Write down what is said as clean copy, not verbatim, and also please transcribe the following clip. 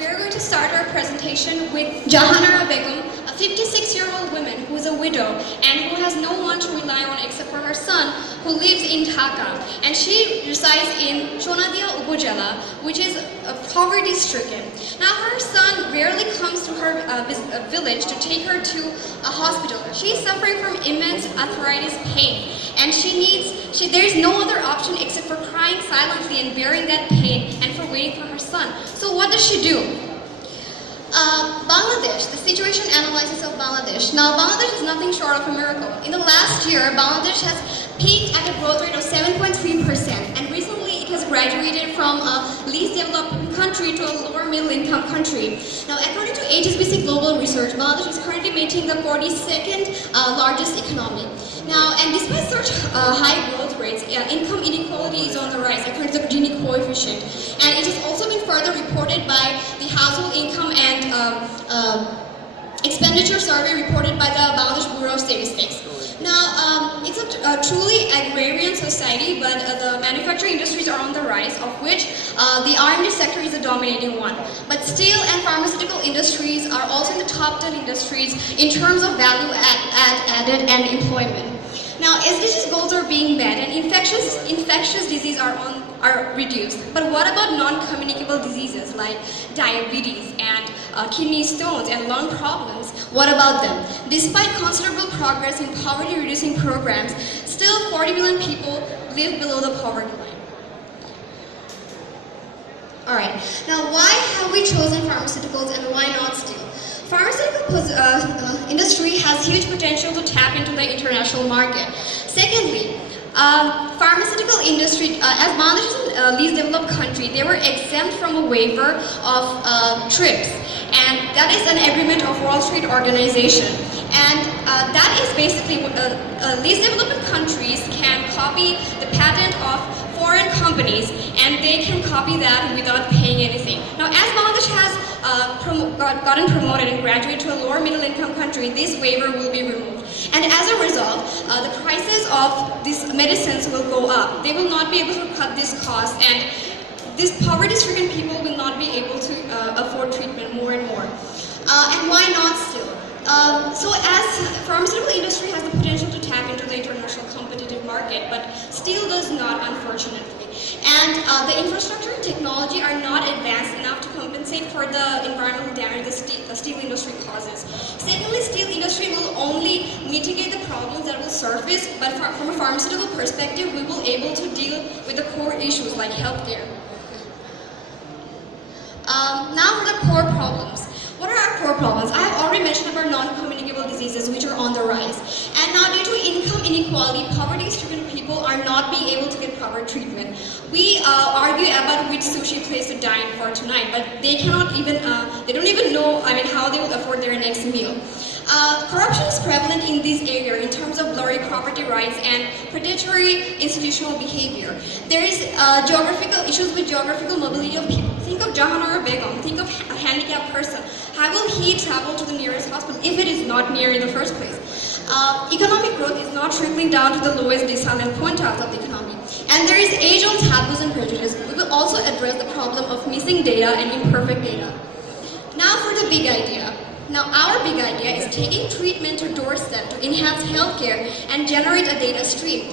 We are going to start our presentation with Jahanara Begum, a 56-year-old woman who is a widow and who has no one to rely on except for her son, who lives in Dhaka. And she resides in Shonadia Upojela, which is poverty-stricken. Now, her son rarely comes to her village to take her to a hospital. She is suffering from immense arthritis pain, and there is no other option except for crying silently and bearing that pain and for waiting for her son. So what does she do? Bangladesh, the situation analysis of Bangladesh. Now, Bangladesh is nothing short of a miracle. In the last year, Bangladesh has peaked at a growth rate of 7.3%, and recently it has graduated from a least developed country to a lower middle income country. Now, according to HSBC Global Research, Bangladesh is currently maintaining the 42nd largest economy. Now, and despite such high growth rates, income inequality is on the rise according to the Gini coefficient, and it has also been further reported by the household income and expenditure survey reported by the Bangladesh Bureau of Statistics. Now, it's a truly agrarian society, but the manufacturing industries are on the rise, of which the R&D sector is the dominating one. But steel and pharmaceutical industries are also in the top 10 industries in terms of value added and employment. Now, SDGs goals are being met and infectious diseases are reduced. But what about non-communicable diseases like diabetes and kidney stones and lung problems? What about them? Despite considerable progress in poverty-reducing programs, still 40 million people live below the poverty line. Alright, now why have we chosen pharmaceuticals and why not steel? Pharmaceutical industry has huge potential to tap into the international market. Secondly, pharmaceutical industry, as Bangladesh is a least developed country, they were exempt from a waiver of TRIPS, and that is an agreement of World Trade Organization. And that is basically least developed countries can copy the patent of foreign companies, and they can copy that without paying anything. Now, as Bangladesh has gotten promoted and graduated to a lower middle income country, this waiver will be removed. And as a result, the prices of these medicines will go up. They will not be able to cut this cost, and these poverty-stricken people will not be able to afford treatment more and more. And why not steel? So as pharmaceutical industry has the potential to tap into the international competitive market, but steel does not, unfortunately. And the infrastructure and technology are not advanced enough to compensate for the environmental damage the steel industry causes. Secondly, steel industry will only mitigate the problems that will surface, but from a pharmaceutical perspective, we will able to deal with the core issues like healthcare. Now for the core problems. What are our core problems? I have already mentioned about non-communicable diseases which are on the rise. And now due to income inequality, poverty-stricken people are not being able to get proper treatment. We argue about which sushi place to dine for tonight, but they cannot even, they don't even know, how they will afford their next meal. Corruption is prevalent in this area in terms of blurry property rights and predatory institutional behavior. There is geographical issues with geographical mobility of people. Think of Jahanara Begum, think of a handicapped person. How will he travel to the nearest hospital if it is not near in the first place? Economic growth is not trickling down to the lowest decile and quintiles of the economy. And there is age-old taboos and prejudice. We will also address the problem of missing data and imperfect data. Now for the big idea. Now, our big idea is taking treatment to doorstep to enhance healthcare and generate a data stream.